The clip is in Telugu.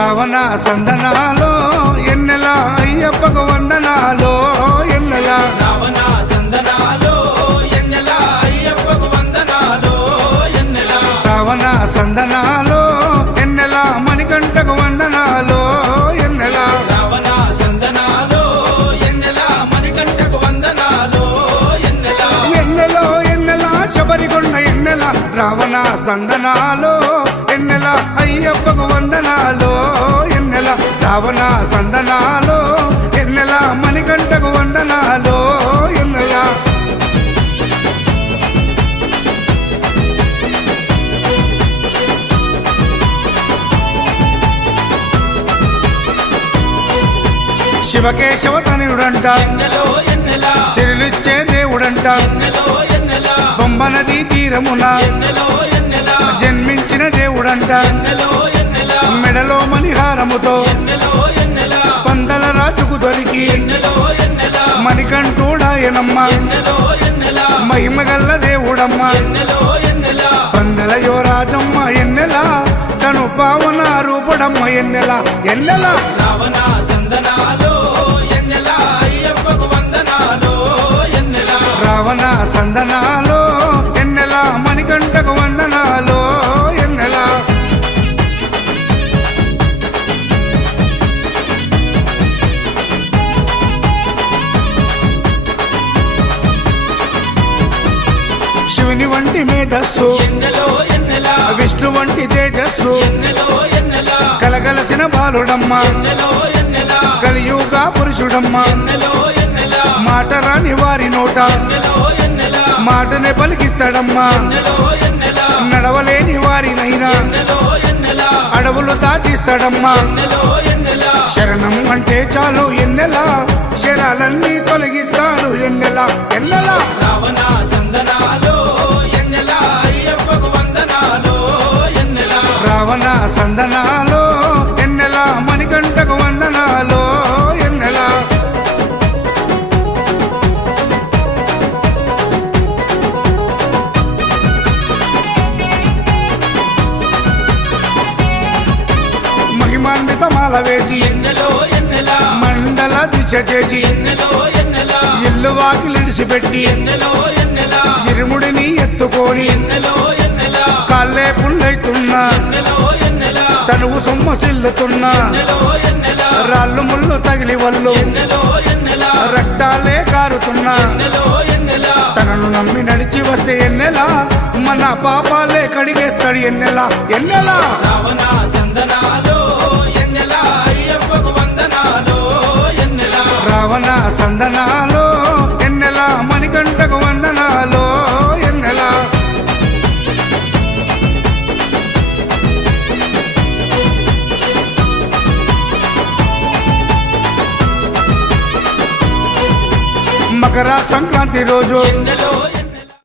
రావణ సందనాలో ఎన్నెల అయ్యప్పకు వందనాలో ఎన్నెల రావణ సందనాలో ఎన్నెల అయ్యప్పకు వందనాలో ఎన్నెల రావణ సందనాలో ఎన్నెల మణికంఠకు వందనాలో ఎన్నెల రావణ సందనాలో ఎన్నెల మణికంఠకు వందనాలో ఎన్నెల ఎన్నెలో ఎన్నెల శబరికొండ ఎన్నెల రావణ సందనాలో ఎన్నెల అయ్యప్పకు వందనాలో ఎన్నెల రావణ సందనాలో ఎన్నెల మణికంఠకు వందనాలో ఎన్నెల శివకేశవ తనయుడంట ఎన్నెలో ఎన్నెల శిరులిచ్చే దేవుడంట ఎన్నెలో ఎన్నెల బొమ్మ నదీ తీరమున ఎన్నెలో ఎన్నెల జన్మించిన దేవుడంట ఎన్నెలో ఎన్నెల మెడలో మణిహారముతో ఎన్నెలో ఎన్నెల పందల రాజుకు దొరికి ఎన్నెలో ఎన్నెల మణికంఠుడాయనమ్మ ఎన్నెలో ఎన్నెల మహిమగల్ల దేవుడమ్మ ఎన్నెలో ఎన్నెల పందల యువరాజమ్మ ఎన్నెల తను పావన రూపుడమ్మ ఎన్నెల ఎన్నెల రావణ సందనాలో ఎన్నెల అయ్యప్పకు వందనాలో ఎన్నెల రావణ సందనాలో ఎన్నెల మణికంఠకు వందనాలో ఎన్నెల శివుని వంటి మేధస్సు ఎన్నెలో ఎన్నెల విష్ణు వంటి తేజస్సు ఎన్నెలో ఎన్నెల కలగలసిన బాలుడమ్మ ఎన్నెలో ఎన్నెల కలియుగ పురుషుడమ్మ ఎన్నెలో ఎన్నెల మాట రాని వారి నోట ఎన్నెలో ఎన్నెల మాటనే పలికిస్తాడమ్మా ఎన్నెలో ఎన్నెల నడవలేని వారినైనా ఎన్నెలో ఎన్నెల అడవులు దాటిస్తాడమ్మా ఎన్నెలో ఎన్నెల శరణం అంటే చాలు ఎన్నెల శరాలన్నీ తొలగిస్తాడు ఎన్నెల ఎన్నెల రావణ సందనాలో ఎన్నెల అయ్యప్పకు వందనాలో ఎన్నెల రావణ సందనాలో ఎన్నెల మణికంఠకు వందనాలో ఎన్నెల మహిమాన్విత మాల వేసి ఎన్నెలో ఎన్నెల మండల దిశ చేసి ఎన్నెలో ఎన్నెల ఇల్లు వాకిలిడిసిపెట్టి ఎన్నెలో ఎన్నెల ఇరుముడిని ఎత్తుకొని ఎన్నెలో ఎన్నెల కాళ్ళే పుల్లైతున్నా ఎన్నెలో ఎన్నెల తనువు సొమ్మసిల్లుతున్నా ఎన్నెలో ఎన్నెల రాళ్ళు ముళ్ళు తగిలి వల్లు ఎన్నెలో ఎన్నెల రక్తాలే కారుతున్నా ఎన్నెలో ఎన్నెల తనను నమ్మి నడిచి వస్తే ఎన్నెలా మన పాపాలే కడిగేస్తాడు ఎన్నెలా ఎన్నెలా రావణ సందనాలో ఎన్నెల అయ్యప్పకు వందనాలో ఎన్నెల రావణ సందనాలో ఎన్నెలా మణికంఠకు వందనాలో ఎన్నెలా మకర సంక్రాంతి రోజు ఎన్నెలో